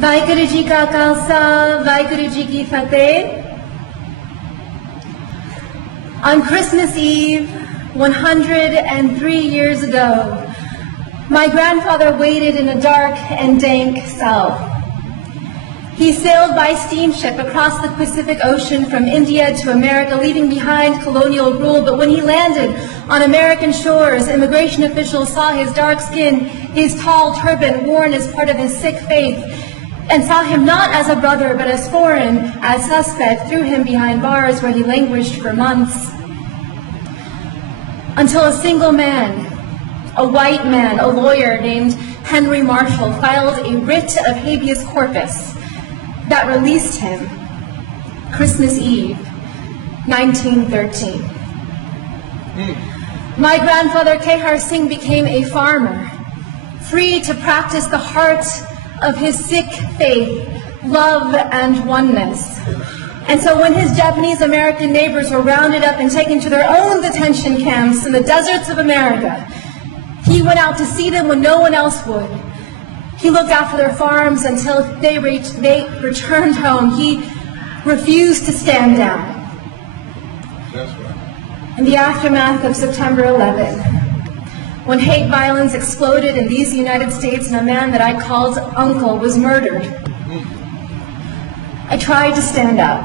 ਵਾਹਿਗੁਰੂ ਜੀ ਕਾ ਖਾਲਸਾ, ਵਾਹਿਗੁਰੂ ਜੀ ਕੀ ਫਤਿਹ. On Christmas Eve, 103 years ago, my grandfather waited in a dark and dank cell. He sailed by steamship across the Pacific Ocean from India to America, leaving behind colonial rule. But when he landed on American shores, immigration officials saw his dark skin, his tall turban worn as part of his Sikh faith, and saw him not as a brother, but as foreign, as suspect, threw him behind bars where he languished for months. Until a single man, a white man, a lawyer named Henry Marshall, filed a writ of habeas corpus that released him Christmas Eve, 1913. My grandfather, Kehar Singh, became a farmer, free to practice the heart of his Sikh faith, love and oneness. And so when his Japanese American neighbors were rounded up and taken to their own detention camps in the deserts of America, he went out to see them when no one else would. He looked after their farms until they returned home. He refused to stand down. That's right. In the aftermath of September 11, when hate violence exploded in these United States and a man that I called uncle was murdered, I tried to stand up.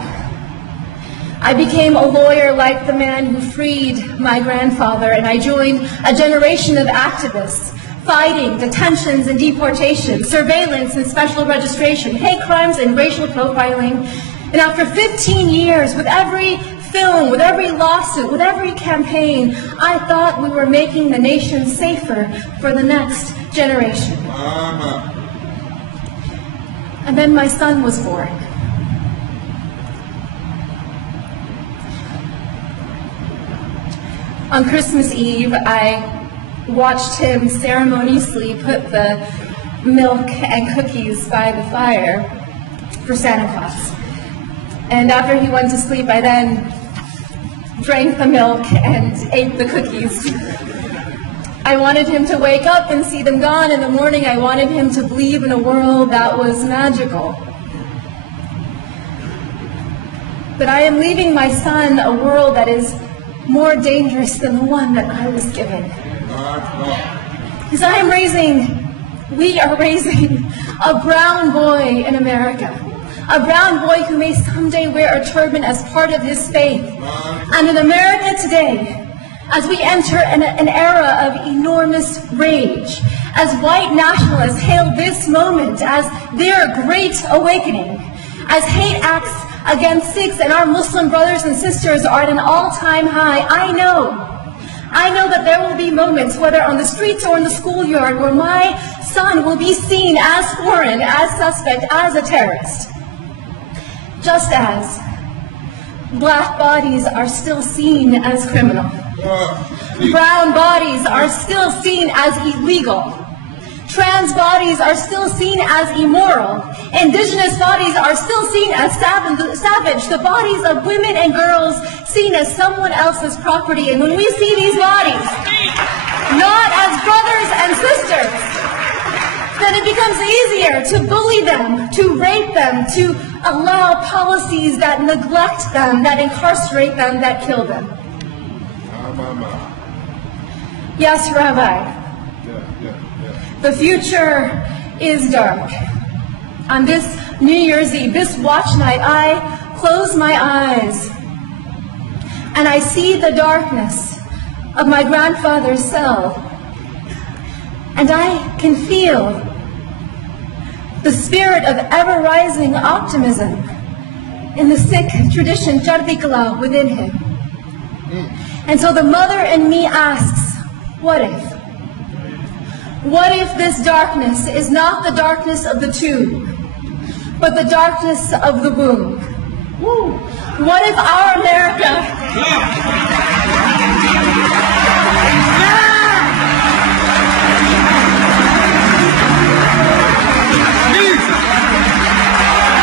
I became a lawyer like the man who freed my grandfather, and I joined a generation of activists fighting detentions and deportation, surveillance and special registration, hate crimes and racial profiling. And after 15 years, with every film, with every lawsuit, with every campaign, I thought we were making the nation safer for the next generation. And then my son was born. On Christmas Eve, I watched him ceremoniously put the milk and cookies by the fire for Santa Claus. And after he went to sleep, I then drank the milk and ate the cookies. I wanted him to wake up and see them gone. In the morning, I wanted him to believe in a world that was magical. But I am leaving my son a world that is more dangerous than the one that I was given. Because we are raising a brown boy in America. A brown boy who may someday wear a turban as part of his faith. And in America today, as we enter an era of enormous rage, as white nationalists hail this moment as their great awakening, as hate acts against Sikhs and our Muslim brothers and sisters are at an all-time high, I know that there will be moments, whether on the streets or in the schoolyard, where my son will be seen as foreign, as suspect, as a terrorist. Just as black bodies are still seen as criminal. Brown bodies are still seen as illegal. Trans bodies are still seen as immoral. Indigenous bodies are still seen as savage. The bodies of women and girls seen as someone else's property. And when we see these bodies not as brothers and sisters, then it becomes easier to bully them, to rape them, to allow policies that neglect them, that incarcerate them, that kill them. Yes, Rabbi. The future is dark. On this New Year's Eve, this watch night, I close my eyes and I see the darkness of my grandfather's cell. And I can feel the spirit of ever-rising optimism in the Sikh tradition, Chardi Kala, within him. And so the mother in me asks, what if? What if this darkness is not the darkness of the tomb, but the darkness of the womb? What if our America...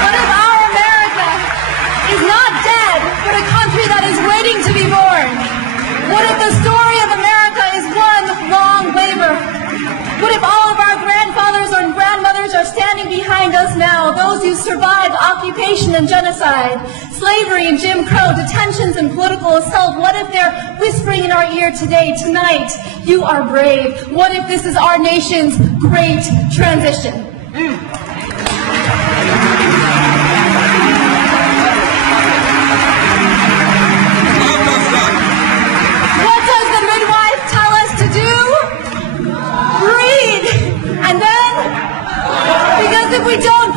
What if our America is not dead, but a country that is waiting to be born? What if the story of America is one long labor? What if all of our grandfathers and grandmothers are standing standing behind us now, those who survived occupation and genocide, slavery and Jim Crow, detentions and political assault, what if they're whispering in our ear today, tonight, you are brave? What if this is our nation's great transition? What does the midwife tell us to do? Breathe! And then, because if we don't